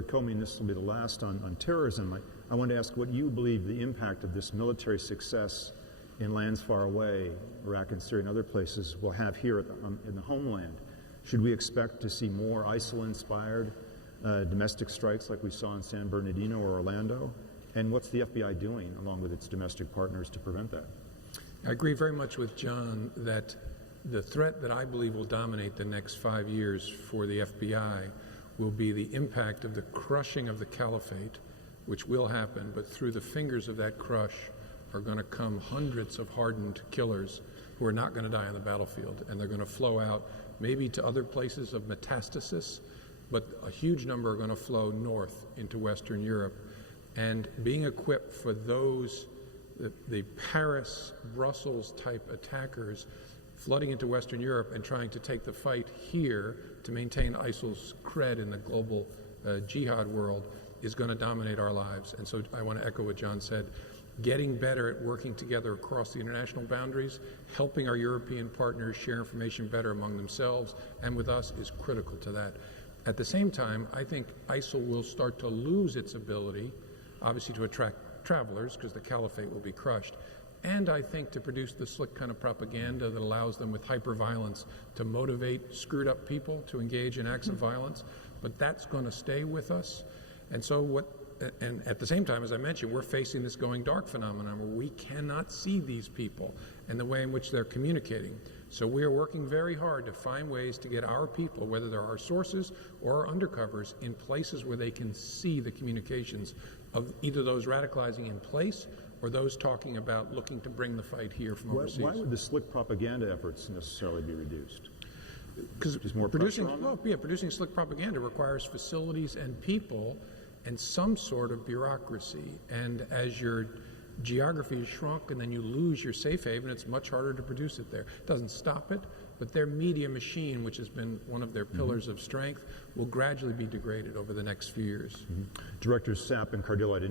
Director Comey, and this will be the last on terrorism, I want to ask what you believe the impact of this military success in lands far away, Iraq and Syria and other places, will have here in the homeland. Should we expect to see more ISIL-inspired domestic strikes like we saw in San Bernardino or Orlando? And what's the FBI doing, along with its domestic partners, to prevent that? I agree very much with John that the threat that I believe will dominate the next 5 years for the FBI will be the impact of the crushing of the caliphate, which will happen, but through the fingers of that crush are going to come hundreds of hardened killers who are not going to die on the battlefield, and they're going to flow out maybe to other places of metastasis, but a huge number are going to flow north into Western Europe. And being equipped for those, the Paris, Brussels type attackers flooding into Western Europe and trying to take the fight here to maintain ISIL's cred in the global jihad world is going to dominate our lives. And so I want to echo what John said. Getting better at working together across the international boundaries, helping our European partners share information better among themselves and with us is critical to that. At the same time, I think ISIL will start to lose its ability, obviously, to attract travelers because the caliphate will be crushed. And I think to produce the slick kind of propaganda that allows them with hyper-violence to motivate screwed up people to engage in acts of violence. But that's going to stay with us. And so and at the same time, as I mentioned, we're facing this going dark phenomenon where we cannot see these people and the way in which they're communicating. So we are working very hard to find ways to get our people, whether they're our sources or our undercovers, in places where they can see the communications of either those radicalizing in place or those talking about looking to bring the fight here from overseas. Why would the slick propaganda efforts necessarily be reduced? Because producing slick propaganda requires facilities and people and some sort of bureaucracy. And as your geography is shrunk and then you lose your safe haven, it's much harder to produce it there. It doesn't stop it, but their media machine, which has been one of their pillars of strength, will gradually be degraded over the next few years. Directors Sapp and Cardillo, I didn't